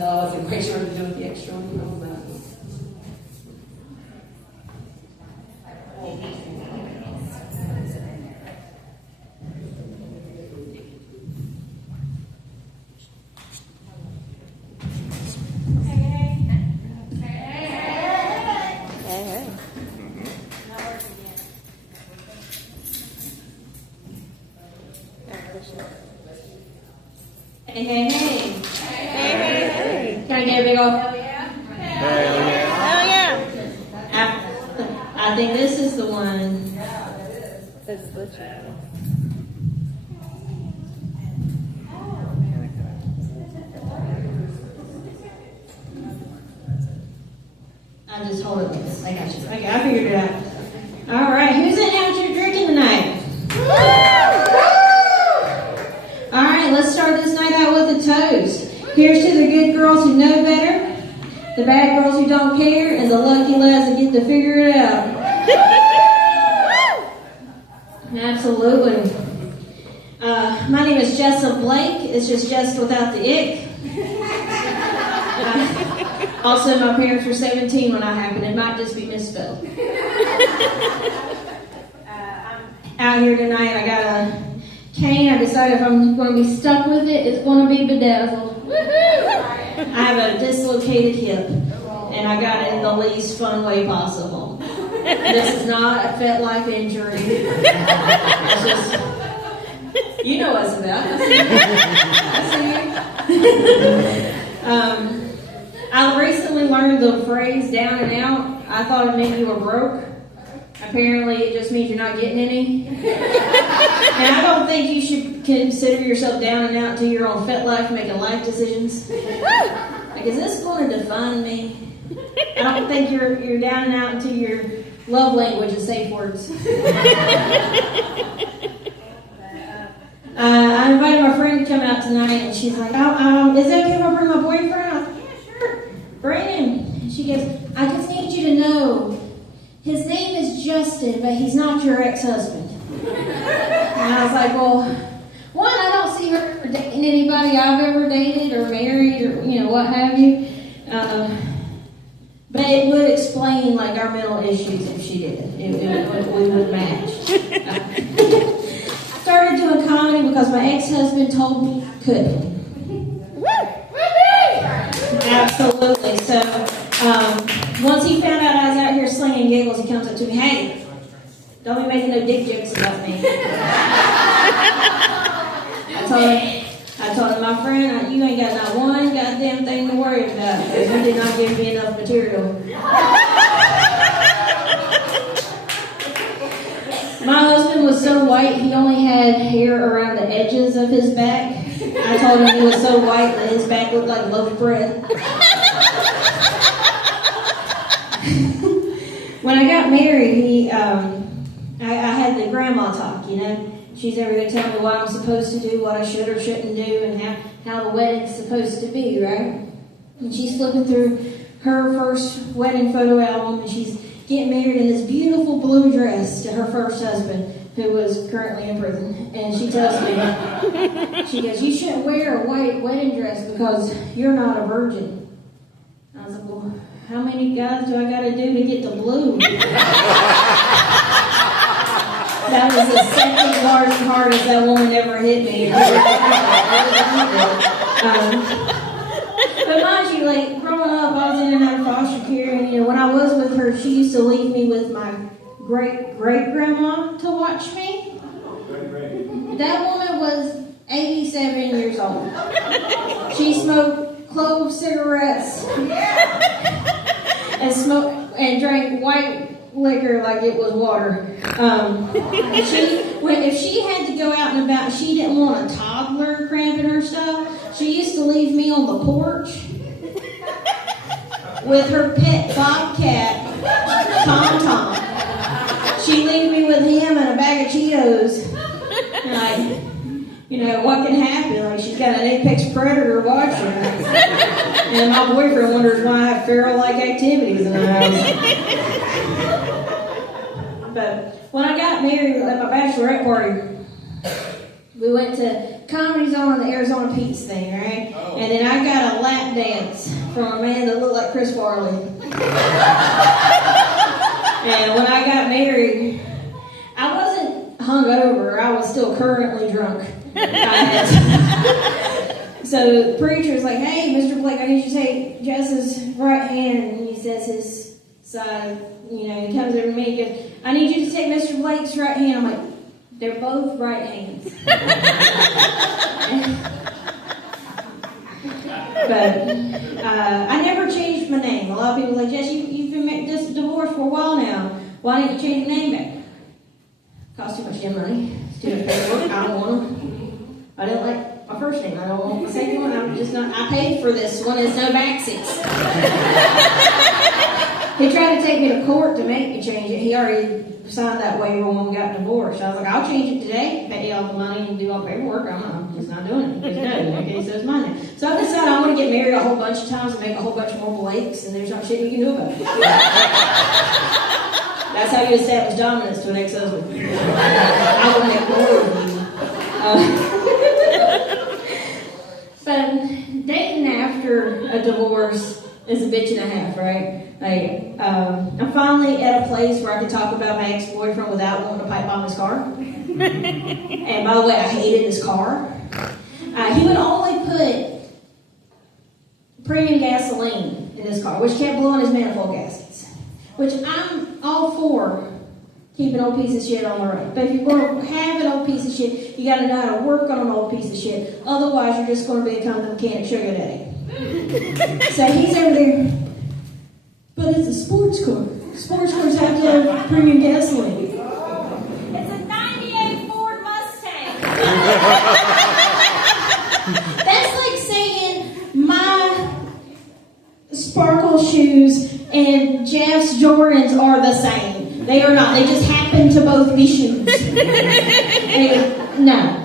so I wasn't quite sure what to do with the extra one. Hey, hey, hey. Hey, hey, hey. Can I get a big old hell yeah? Hell yeah. I think this is the one. This is the channel. I just hold it like this. I got you. Okay, I figured it out. All right, who's in out here drinking tonight? All right, let's start this night out with a toast. Here's to the good girls who know better, the bad girls who don't care, and the lucky lads that get to figure it out. Absolutely. My name is Jessa Blake. It's just Jess without the ick. Also, my parents were 17 when I happened. It might just be misspelled. I'm out here tonight. I got a cane. I decided if I'm going to be stuck with it, it's going to be bedazzled. I have a dislocated hip, and I got it in the least fun way possible. This is not a FetLife injury. It's just, you know what it's about. I recently learned the phrase down and out. I thought it meant you were broke. Apparently, it just means you're not getting any. And I don't think you should consider yourself down and out until you're on FetLife making life decisions. Like, is this going to define me? I don't think you're down and out until your love language is safe words. I invited my friend to come out tonight, and she's like, is it okay if I bring my boyfriend? I was like, yeah, sure. Bring him. And she goes, I just need you to know, his name is Justin, but he's not your ex-husband. And I was like, well, one, I don't see her dating anybody I've ever dated or married or, what have you. But it would explain, like, our mental issues if she did. We would match. I started doing comedy because my ex-husband told me I couldn't. Absolutely. So, once he found out I was out here slinging giggles, he comes up to me, hey, don't be making no dick jokes about me. I told him, my friend, you ain't got not one goddamn thing to worry about because you did not give me enough material. My husband was so white, he only had hair around the edges of his back. I told him he was so white that his back looked like a loaf of bread. When I got married, I had the grandma talk, She's over there telling me what I'm supposed to do, what I should or shouldn't do, and how the wedding's supposed to be, right? And she's flipping through her first wedding photo album, and she's getting married in this beautiful blue dress to her first husband, who was currently in prison. And she tells me, she goes, you shouldn't wear a white wedding dress because you're not a virgin. I was like, well, how many guys do I got to do to get the blue? That was the second largest hardest that woman ever hit me. But mind you, like, growing up, I was in and out of foster care, and, when I was with her, she used to leave me with my great-great-grandma to watch me. That woman was 87 years old. She smoked clove cigarettes and drank white liquor like it was water. If she had to go out and about, she didn't want a toddler cramping her stuff. She used to leave me on the porch with her pet bobcat, Tom Tom. She'd leave me with him and a bag of Cheetos. Like, what can happen? Like, she's got an apex predator watching her. And my boyfriend wonders why I have feral-like activities in the house. But when I got married at my bachelorette party, We went to Comedy Zone on the Arizona Pete's thing, right? Oh. And then I got a lap dance from a man that looked like Chris Farley. And when I got married, I wasn't hungover. I was still currently drunk. So the preacher's like, hey, Mr. Blake, I need you to take Jess's right hand. And he says his side, he comes over to me and goes, I need you to take Mr. Blake's right hand. I'm like, they're both right hands. But I never changed my name. A lot of people are like, Jess, you've been just divorced for a while now. Why didn't you change your name back? Cost too much money. It's too much paperwork. I don't want them. I don't like my first name. I don't want my second one. I paid for this one. It's no backsies. He tried to take me to court to make me change it. He already signed that waiver when we got divorced. I was like, I'll change it today, pay all the money and do all the paperwork. I'm just not doing it. Because no, okay, so it's my name. So I decided I'm going to get married a whole bunch of times and make a whole bunch more Blakes, and there's not shit you can do about it. That's how you establish dominance to an ex-husband. I will make more of you. But dating after a divorce is a bitch and a half, right? Like, I'm finally at a place where I can talk about my ex-boyfriend without wanting to pipe bomb his car. And by the way, I hated his car. He would only put premium gasoline in his car, which kept blowing his manifold gaskets. Which I'm all for keeping an old piece of shit on the road. But if you're going to have an old piece of shit, you got to know how to work on an old piece of shit. Otherwise, you're just going to become the mechanic sugar daddy. So he's over there. But it's a sports car. Sports cars have to have premium gasoline. It's a 98 Ford Mustang. That's like saying my sparkle shoes and Jeff's Jordans are the same. They are not. They just happen to both be shoes. No.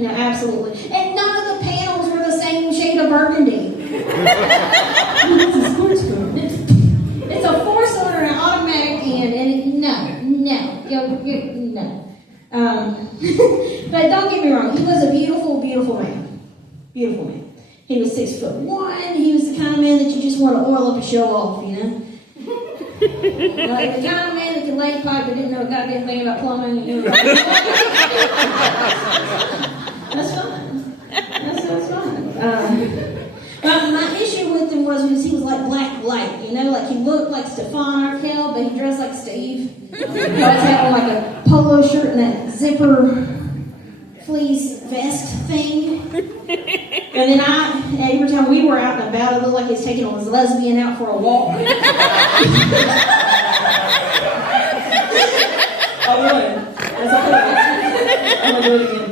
Absolutely. And none of the panels were the same shade of burgundy. It's a sports car. It's a four-cylinder and an automatic hand, and no. But don't get me wrong, he was a beautiful, beautiful man. Beautiful man. He was 6'1". He was the kind of man that you just want to oil up and show off, Like the kind of man that could lay pipe but didn't know a goddamn thing about plumbing. That's fine. That's fine. But my issue with him was because he was like Black Light, like he looked like Stefan Urkel, but he dressed like Steve. He always had on like a polo shirt and that zipper fleece vest thing. And then every time we were out and about, it looked like he was taking his lesbian out for a walk. I would. I'm gonna do it again.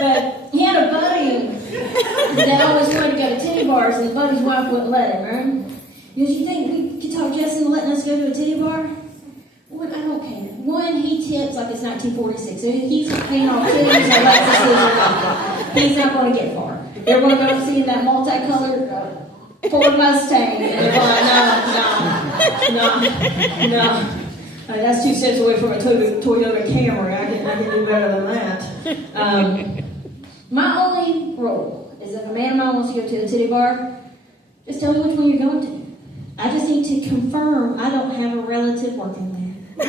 But he had a buddy that always wanted to go to titty bars, and the buddy's wife wouldn't let him, right? Because you think we could talk Jess into letting us go to a titty bar? Well, I don't care. One, he tips like it's 1946. So he keeps paying off titties and lets us do. He's not going to get far. They're going to go see that multicolored Ford Mustang, and they're going, no. That's 2 steps away from a Toyota Camry. I can do better than that. My only rule is if a man of mine wants to go to a titty bar, just tell me which one you're going to. I just need to confirm I don't have a relative working there. I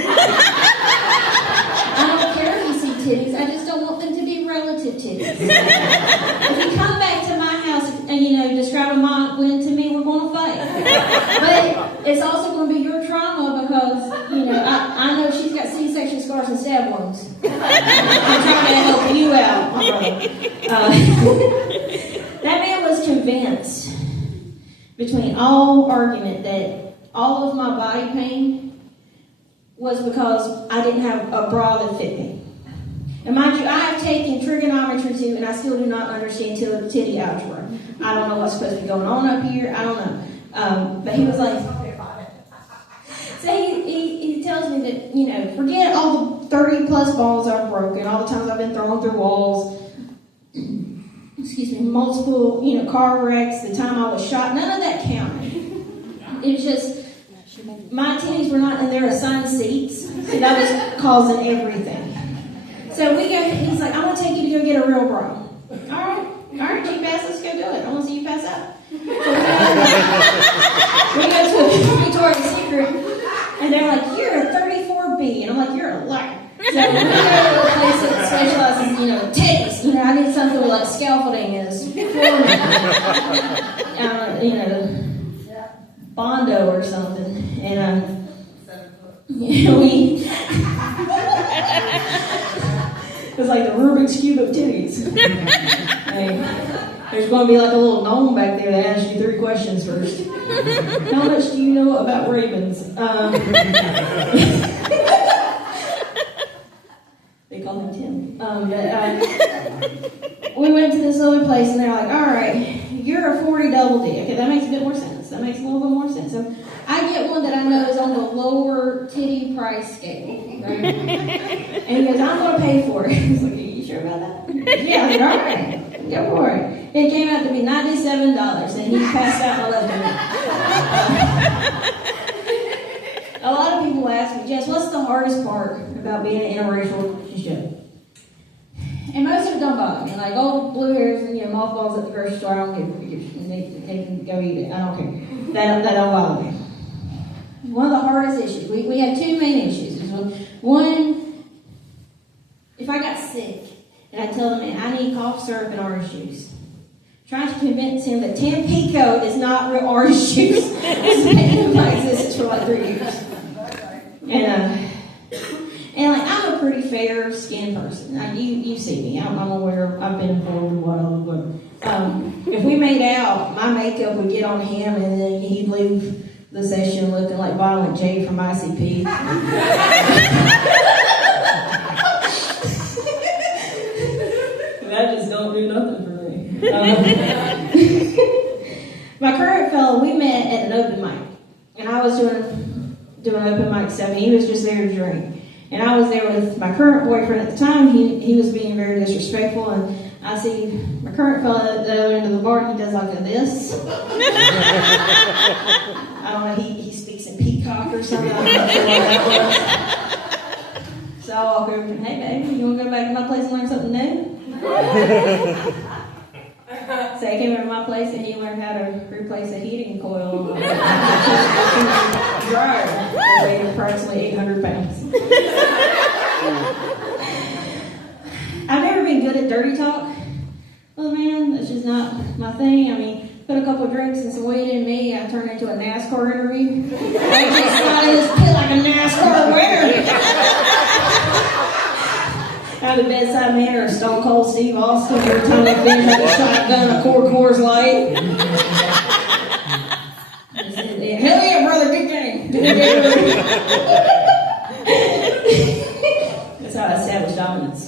don't care if you see titties. I just don't want them to be relative titties. If you come back to my house and, describe a mom win to me, we're going to fight. But it's also going to be your trauma because, I know she's got C-section scars and stab wounds. I'm trying to help you out, my brother. That man was convinced, between all argument, that all of my body pain was because I didn't have a bra that fit me. And mind you, I have taken trigonometry too, and I still do not understand titty algebra. I don't know what's supposed to be going on up here. I don't know. But he was like, so he tells me that, forget all the 30 plus balls I've broken, all the times I've been thrown through walls, multiple, car wrecks, the time I was shot, none of that counted. It was just, my titties were not in their assigned seats, so that was causing everything. So we go, he's like, I'm going to take you to go get a real bra. All right, G-Pass, let's go do it. I want to see you pass out. So we go to Victoria's Secret, and they're like, you're a 34B. And I'm like, you're a liar. So we go to a place that specializes in, titties. I need something with like scaffolding is Bondo or something. And we it's like the Rubik's Cube of titties. There's going to be like a little gnome back there that asks you 3 questions first. How much do you know about ravens? They call him Tim. We went to this other place and they're like, all right, you're a 40 double D. Okay, that makes a bit more sense. That makes a little bit more sense. So I get one that I know is on the lower titty price scale, right? And he goes, I'm going to pay for it. He's like, are you sure about that? Yeah, I said, all right, go for it. It came out to be $97, and he passed out and left me. A lot of people ask me, Jess, what's the hardest part about being in an interracial relationship? And most of it don't bother me. Like old blue hairs and mothballs at the grocery store, I don't care. They can go eat it. I don't care. That don't bother me. One of the hardest issues, we have 2 main issues. One, if I got sick and I tell the man I need cough syrup and orange juice, trying to convince him that Tampico is not real orange juice. It's been in my existence for like 3 years. And like I'm a pretty fair skinned person. You see me. I'm aware. I've been involved in what. If we made out, my makeup would get on him, and then he'd leave the session looking like Violent J from ICP. That just don't do nothing for me. My current fellow, we met at an open mic, and I was doing open mic stuff, and he was just there to drink. And I was there with my current boyfriend at the time. He was being very disrespectful, and I see my current fellow at the other end of the bar. He does like a this. I don't know. He speaks in peacock or something. I'm not sure what that was. So I walk over and hey baby, you want to go back to my place and learn something new? So he came over to my place and he learned how to replace a heating coil on a dryer that weighed approximately 800 pounds. I've never been good at dirty talk. Well, man, that's just not my thing. I mean, put a couple of drinks and some weed in me, I turn into a NASCAR interview. I just slide in this pit like a NASCAR winner. Out of the bedside manner of Stone Cold Steve Austin every time they finish with a shotgun, a Coors Light. Hell yeah, brother, good game. That's how I establish dominance.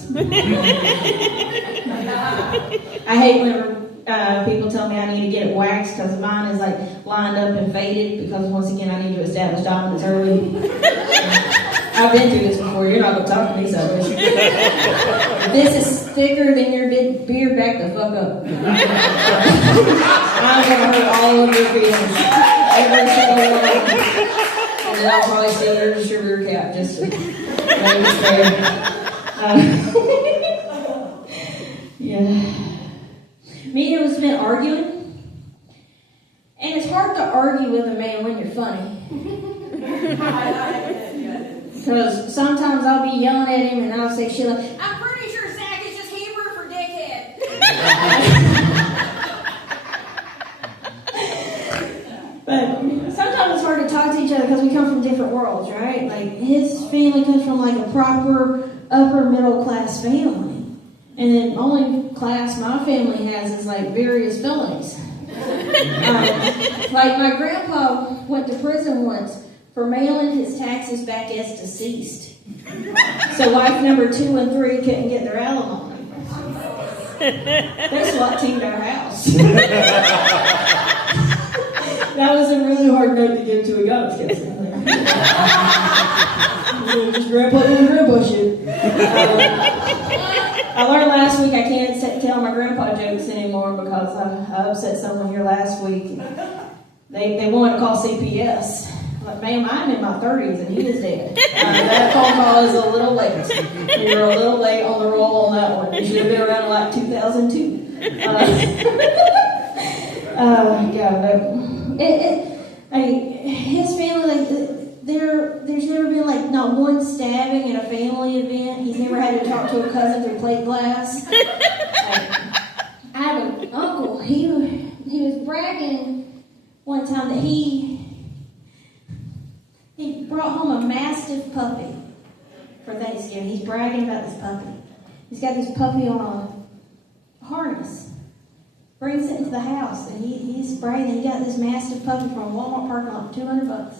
I hate whenever people tell me I need to get it waxed because mine is like lined up and faded because once again I need to establish dominance early. I've been through this before. You're not going to talk to me, so if this is thicker than your beard, back the fuck up. I'm going to hurt all of your feelings. Every single one. And then I'll probably steal your distributor cap just to make it fair. Yeah. Me and him spent arguing. And it's hard to argue with a man when you're funny. Because sometimes I'll be yelling at him and I'll say shit like, I'm pretty sure Zach is just Hebrew for dickhead. But sometimes it's hard to talk to each other because we come from different worlds, right? Like his family comes from like a proper upper middle class family. And then the only class my family has is like various felonies. Like my grandpa went to prison once for mailing his taxes back as deceased. So wife number 2 and 3 couldn't get their alimony. They SWAT teamed our house. That was a really hard note to give to a ghost. Just grandpa shit. I learned last week I can't tell my grandpa jokes anymore because I upset someone here last week. They wanted to call CPS. Like, ma'am, I'm in my 30s and he is dead. That phone call is a little late. You're a little late on the roll on that one. You should have been around like 2002. His family, like, there's never been like not one stabbing at a family event. He's never had to talk to a cousin through plate glass. I have an uncle. He was bragging one time that he brought home a Mastiff puppy for Thanksgiving. He's bragging about this puppy. He's got this puppy on a harness. Brings it into the house, and he's bragging he got this Mastiff puppy from Walmart parking lot for $200.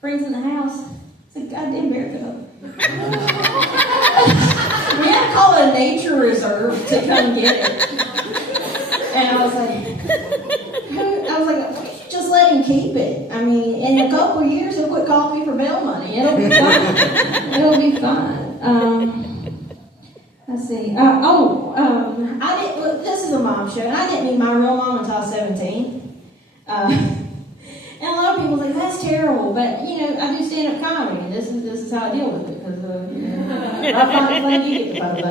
Brings it in the house. It's a goddamn bear cub. We had to call a nature reserve to come get it. And I was like, just let him keep it. I mean, in a couple of years, he'll quit calling me for bail money. It'll be fine. It'll be fine. Let's see. This is a mom show. I didn't meet my real mom until I was 17. And a lot of people think that's terrible, but I do stand-up comedy, and this is how I deal with it, because I find it funny, you get to find it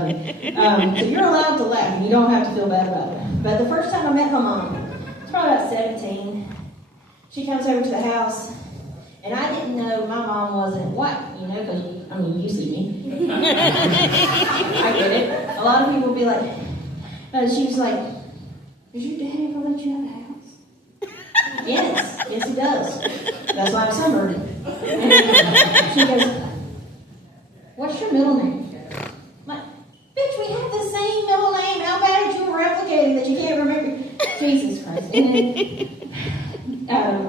funny. So you're allowed to laugh, and you don't have to feel bad about it. But the first time I met my mom, it's probably about 17. She comes over to the house, and I didn't know my mom wasn't white, because you see me. I get it. A lot of people will be like, she was like, does your dad ever let you out of the house? Yes, he does. That's why I'm sunburned. And she goes, what's your middle name? I'm like, bitch, we have the same middle name. How bad are you replicating that you can't remember? Jesus Christ. And then,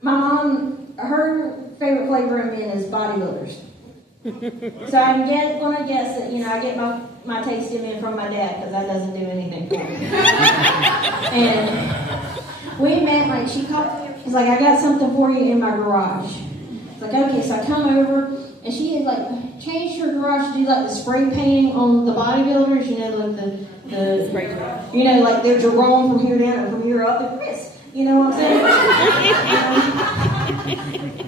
my mom, her favorite flavor of men is bodybuilders. So I'm going to guess that, I get my taste of men from my dad, because that doesn't do anything for me. And we met, like, she's like, I got something for you in my garage. It's like, okay, so I come over, and she had, like, changed her garage to do, like, the spray painting on the bodybuilders, like the spray garage. Like, they're Jerome from here down and from here up, and Chris, you know what I'm saying?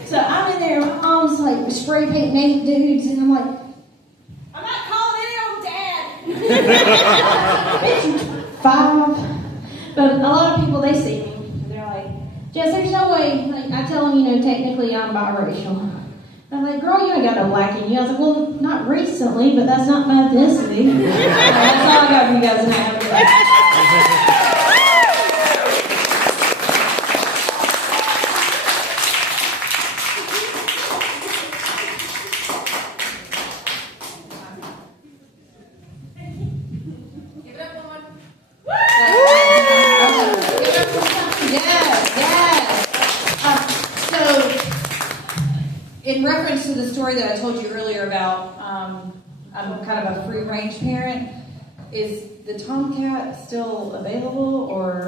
So I'm in there, my mom's, like, spray painting 8 dudes, and I'm like, I'm not calling any of them Dad. Bitch, you're 5. But a lot of people, they see me. Jess, there's no way. Like, I tell them, technically I'm biracial. I'm like, girl, you ain't got no black in you. I was like, well, not recently, but that's not my ethnicity. That's all I got for you guys tonight. Give it up, one. In reference to the story that I told you earlier about, I'm kind of a free-range parent. Is the Tomcat still available, or?